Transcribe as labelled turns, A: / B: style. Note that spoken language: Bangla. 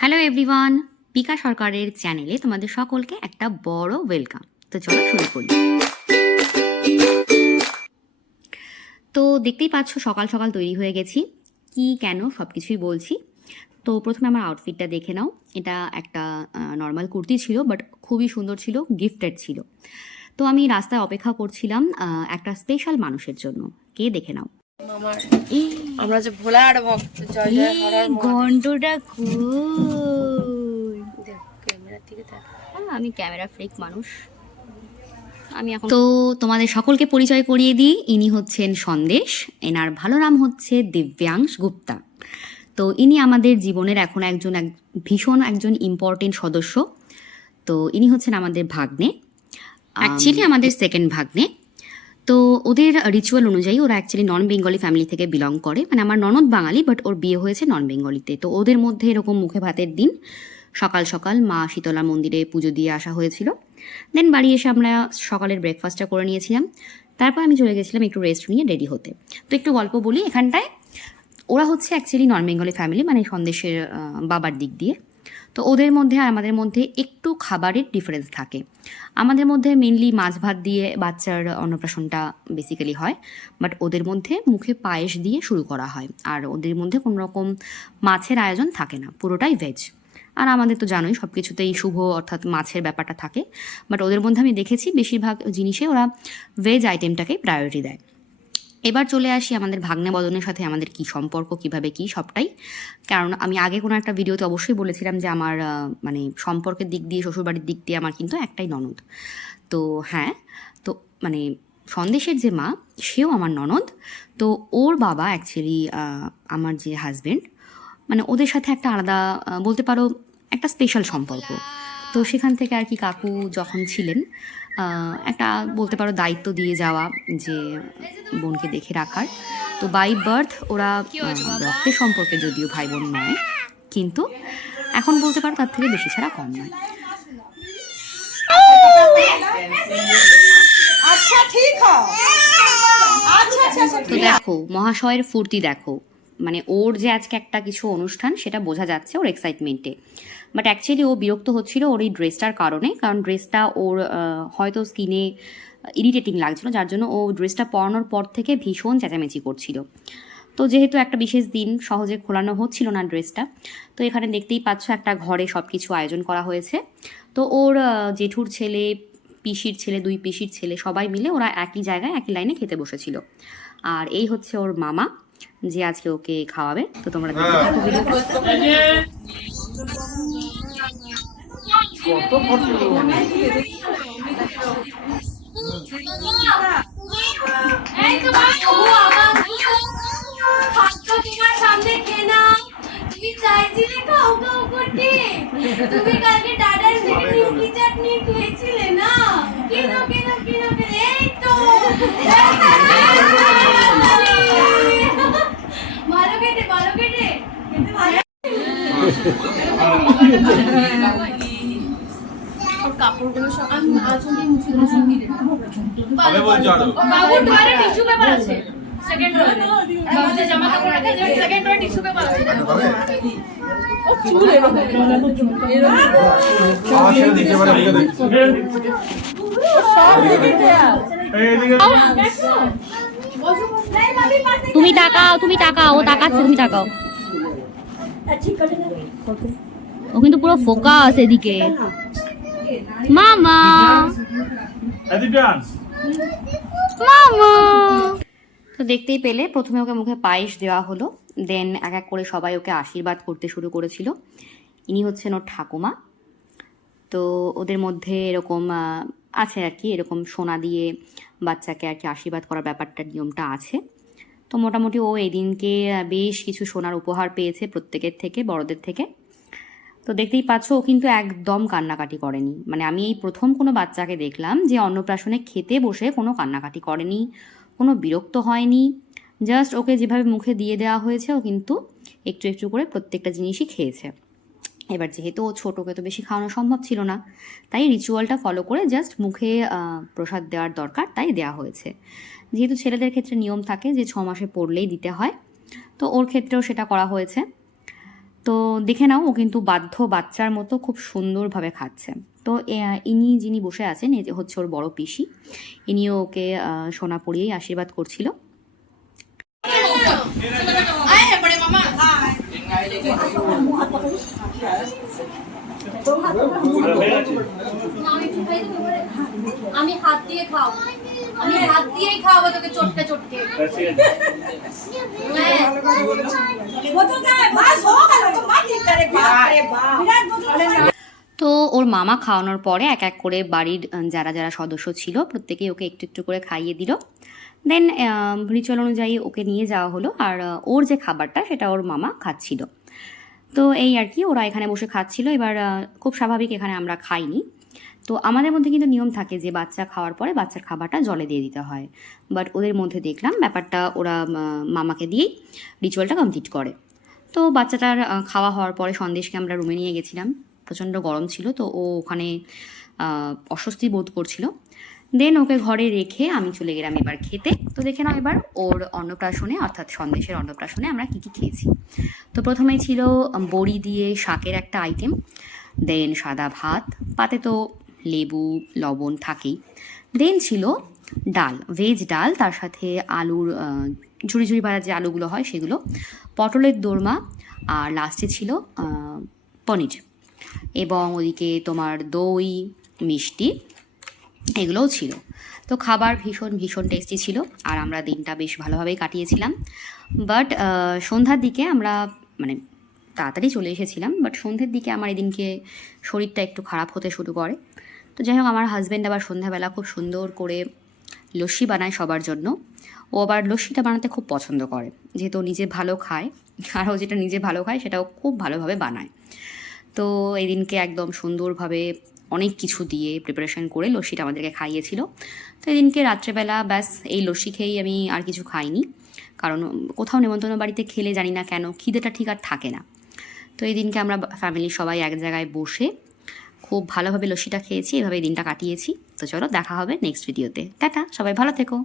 A: হ্যালো এভরিওয়ান পিকা সরকারের চ্যানেলে তোমাদের সকলকে একটা বড় ওয়েলকাম তো চলো শুরু করি। তো দেখতেই পাচ্ছ, সকাল সকাল তৈরি হয়ে গেছি। কি, কেন সব কিছুই বলছি। তো প্রথমে আমার আউটফিটটা দেখে নাও। এটা একটা নর্মাল কুর্তি ছিল বাট খুবই সুন্দর ছিল গিফটেড ছিল। তো আমি রাস্তায় অপেক্ষা করছিলাম একটা স্পেশাল মানুষের জন্য। কে, দেখে নাও।
B: আমার আমরা যে ভোলার ভক্ত জয় জয় হরার
A: গন্ডটা
B: ক্যামেরার দিকে দেখ।
A: হ্যাঁ, আমি ক্যামেরা ফ্রিক মানুষ। আমি এখন তো তোমাদের সকলকে পরিচয় করিয়ে দিই। ইনি হচ্ছেন সন্দেশ এনার ভালো নাম হচ্ছে দিব্যাংশ গুপ্তা। তো ইনি আমাদের জীবনের এখন একজন এক ভীষণ একজন ইম্পর্টেন্ট সদস্য। তো ইনি হচ্ছেন আমাদের ভাগ্নে। অ্যাকচুয়ালি আমাদের সেকেন্ড ভাগ্নে। তো ওদের রিচুয়াল অনুযায়ী ওরা অ্যাকচুয়ালি নন বেঙ্গলি ফ্যামিলি থেকে বিলং করে। মানে আমার ননদ বাঙালি বাট ওর বিয়ে হয়েছে নন বেঙ্গলিতে তো ওদের মধ্যে এরকম মুখে ভাতের দিন, সকাল সকাল মা শীতলা মন্দিরে পুজো দিয়ে আসা হয়েছিল। দেন বাড়ি এসে আমরা সকালের ব্রেকফাস্টটা করে নিয়েছিলাম। তারপর আমি চলে গেছিলাম একটু রেস্ট নিয়ে রেডি হতে। তো একটু গল্প বলি, এখানটায় ওরা হচ্ছে অ্যাকচুয়ালি নন বেঙ্গলি ফ্যামিলি মানে সন্দেশের বাবার দিক দিয়ে। তো ওদের মধ্যে আর আমাদের মধ্যে একটু খাবারের ডিফারেন্স থাকে। আমাদের মধ্যে মেনলি মাছ ভাত দিয়ে বাচ্চার অন্নপ্রাশনটা বেসিক্যালি হয় বাট ওদের মধ্যে মুখে পায়েস দিয়ে শুরু করা হয়, আর ওদের মধ্যে কোনো রকম মাছের আয়োজন থাকে না, পুরোটাই ভেজ আর আমাদের তো জানোই সব কিছুতেই শুভ অর্থাৎ মাছের ব্যাপারটা থাকে বাট ওদের মধ্যে আমি দেখেছি বেশিরভাগ জিনিসে ওরা ভেজ আইটেমটাকেই প্রায়োরিটি দেয়। এবার চলে আসি আমাদের ভাগ্নে বদনের সাথে আমাদের কি সম্পর্ক, কীভাবে কি সবটাই। কারণ আমি আগে কোনো একটা ভিডিওতে অবশ্যই বলেছিলাম যে আমার মানে সম্পর্কের দিক দিয়ে, শ্বশুরবাড়ির দিক দিয়ে আমার কিন্তু একটাই ননদ। তো হ্যাঁ তো মানে সন্দেশের যে মা, সেও আমার ননদ। তো ওর বাবা অ্যাকচুয়ালি আমার যে হাজব্যান্ড মানে ওদের সাথে একটা আলাদা বলতে পারো একটা স্পেশাল সম্পর্ক। তো সেখান থেকে আর কি কাকু যখন ছিলেন একটা বলতে পারো দায়িত্ব দিয়ে যাওয়া যে বোনকে দেখে রাখার। তো বাই বার্থ ওরা রক্তের সম্পর্কে যদিও ভাই বোন নয় কিন্তু এখন বলতে পারো তার থেকে বেশি ছাড়া কম নয়। তো দেখো মহাশয়ের ফুর্তি দেখো। মানে ওর যে আজকে একটা কিছু অনুষ্ঠান সেটা বোঝা যাচ্ছে ওর এক্সাইটমেন্টে বাট অ্যাকচুয়ালি ও বিরক্ত হচ্ছিল ওর এই ড্রেসটার কারণে। কারণ ড্রেসটা ওর হয়তো স্কিনে ইরিটেটিং লাগছিল। যার জন্য ও ড্রেসটা পরানোর পর থেকে ভীষণ চেঁচামেচি করছিল। তো যেহেতু একটা বিশেষ দিন, সহজে খোলানো হচ্ছিল না ড্রেসটা তো এখানে দেখতেই পাচ্ছ একটা ঘরে সব কিছু আয়োজন করা হয়েছে। তো ওর জেঠুর ছেলে, পিসির ছেলে, দুই পিসির ছেলে সবাই মিলে ওরা একই জায়গায়, একই লাইনে খেতে বসেছিল। আর এই হচ্ছে ওর মামা, যে আজকে ওকে খাওয়াবে। তো তোমরা দেখতে
C: এই তো আমার খাটটা তোমার সামনে খেয়ে নাও তুমি কালকে দাদার থেকে নিমকি চাটনি খেয়েছিলে না কেন কেন কেন কেন এই তো ভালো। কেটে ভালো কেটে
B: কাপড়গুলো সব আমি আজকে মুছে মুছে
D: আমি বলছি আরও।
C: বাবুর ড্রয়ারে টিস্যু পেপার আছে। সেকেন্ড ড্রয়ারে বাবুদের জামা কাপড় রাখা যায় সেকেন্ড ড্রয়ারে টিস্যু পেপার আছে।
D: দেখতে পারে দেখ।
A: তুমি তাকাও তুমি তাকাও ও তাকাচ্ছে তুমি তাকাও। ও কিন্তু পুরো ফোকাস এদিকে। মামা মামা তো দেখতেই পেলে প্রথমে ওকে মুখে পায়েস দেওয়া হলো দেন এক এক করে সবাই ওকে আশীর্বাদ করতে শুরু করেছিল। ইনি হচ্ছেন ওর ঠাকুমা। তো ওদের মধ্যে এরকম আছে আর কি এরকম সোনা দিয়ে বাচ্চাকে আর কি আশীর্বাদ করার ব্যাপারটা নিয়মটা আছে। তো মোটামুটি ও এই দিনকে বেশ কিছু সোনার উপহার পেয়েছে প্রত্যেকের থেকে বড়দের থেকে। তো দেখতেই পাচ্ছ, ও কিন্তু একদম কান্নাকাটি করেনি। মানে আমি এই প্রথম কোনো বাচ্চাকে দেখলাম যে অন্নপ্রাশনে খেতে বসে কোনো কান্নাকাটি করেনি, কোনো বিরক্ত হয়নি। জাস্ট ওকে যেভাবে মুখে দিয়ে দেওয়া হয়েছে, ও কিন্তু একটু একটু করে প্রত্যেকটা জিনিসই খেয়েছে। এবার যেহেতু ও ছোটোকে তো বেশি খাওয়ানো সম্ভব ছিল না, তাই রিচুয়ালটা ফলো করে জাস্ট মুখে প্রসাদ দেওয়ার দরকার তাই দেওয়া হয়েছে। যেহেতু ছেলেদের ক্ষেত্রে নিয়ম থাকে যে ছ মাসে পড়লেই দিতে হয়, তো ওর ক্ষেত্রেও সেটা করা হয়েছে। তো দেখে নাও, ও কিন্তু বাধ্য বাচ্চার মতো খুব সুন্দরভাবে খাচ্ছে তো ইনি যিনি বসে আছেন, এ হচ্ছে ওর বড় পিসি, ইনিও ওকে সোনা পরিয়েই আশীর্বাদ করছিল?
C: আমি হাত দিয়ে খাও আমি হাত দিয়েই খাওয়াবো তোকে চটকে চটকে। হ্যাঁ।
A: তো ওর মামা খাওয়ানোর পরে এক এক করে বাড়ির যারা যারা সদস্য ছিল, প্রত্যেকেই ওকে একটু একটু করে খাইয়ে দিল। দেন রিচল অনুযায়ী ওকে নিয়ে যাওয়া হলো, আর ওর যে খাবারটা, সেটা ওর মামা খাচ্ছিল। তো এই আর কি, ওরা এখানে বসে খাচ্ছিল। এবার খুব স্বাভাবিক এখানে আমরা খাইনি। তো আমাদের মধ্যে কিন্তু নিয়ম থাকে যে বাচ্চা খাওয়ার পরে বাচ্চার খাবারটা জলে দিয়ে দিতে হয়। বাট ওদের মধ্যে দেখলাম ব্যাপারটা ওরা মামাকে দিয়েই রিচুয়ালটা কমপ্লিট করে। তো বাচ্চাটার খাওয়া হওয়ার পরে সন্দেশকে আমরা রুমে নিয়ে গেছিলাম। প্রচণ্ড গরম ছিল তো ও ওখানে অস্বস্তি বোধ করছিল। দেন ওকে ঘরে রেখে আমি চলে গেলাম এবার খেতে। তো দেখে নাও এবার ওর অন্নপ্রাশনে, অর্থাৎ সন্দেশের অন্নপ্রাশনে আমরা কী কী খেয়েছি। তো প্রথমে ছিল বড়ি দিয়ে শাকের একটা আইটেম দেন সাদা ভাত, পাতে তো লেবু, লবণ থাকেই। দেন ছিল ডাল ভেজ ডাল, তার সাথে আলুর ঝুড়ি ঝুড়ি বাড়া যে আলুগুলো হয় সেগুলো, পটলের দোরমা আর লাস্টে ছিল পনির। এবং ওদিকে তোমার দই, মিষ্টি, এগুলোও ছিল। তো খাবার ভীষণ ভীষণ টেস্টি ছিল আর আমরা দিনটা বেশ ভালোভাবেই কাটিয়েছিলাম। বাট সন্ধ্যার দিকে আমরা মানে তাড়াতাড়ি চলে এসেছিলাম বাট সন্ধ্যের দিকে আমার এদিনকে শরীরটা একটু খারাপ হতে শুরু করে। তো যাই হোক, আমার হাজব্যান্ড আবার সন্ধ্যাবেলা খুব সুন্দর করে লস্যি বানায় সবার জন্য। ও আবার লস্যিটা বানাতে খুব পছন্দ করে, যেহেতু নিজে ভালো খায়, আর ও যেটা নিজে ভালো খায় সেটাও খুব ভালোভাবে বানায়। তো এই দিনকে একদম সুন্দরভাবে অনেক কিছু দিয়ে প্রিপারেশন করে লস্যিটা আমাদেরকে খাইয়েছিল। তো এই দিনকে রাত্রেবেলা ব্যাস এই লস্যি খেয়েই আমি আর কিছু খাইনি, কারণ কোথাও নেমন্তন্ন বাড়িতে খেলে জানি না কেন, খিদেটা ঠিক আর থাকে না। তো এই দিনকে আমরা ফ্যামিলির সবাই এক জায়গায় বসে খুব ভালোভাবে লস্যিটা খেয়েছি এভাবে দিনটা কাটিয়েছি। তো চলো দেখা হবে নেক্সট ভিডিওতে টাটা, সবাই ভালো থেকো।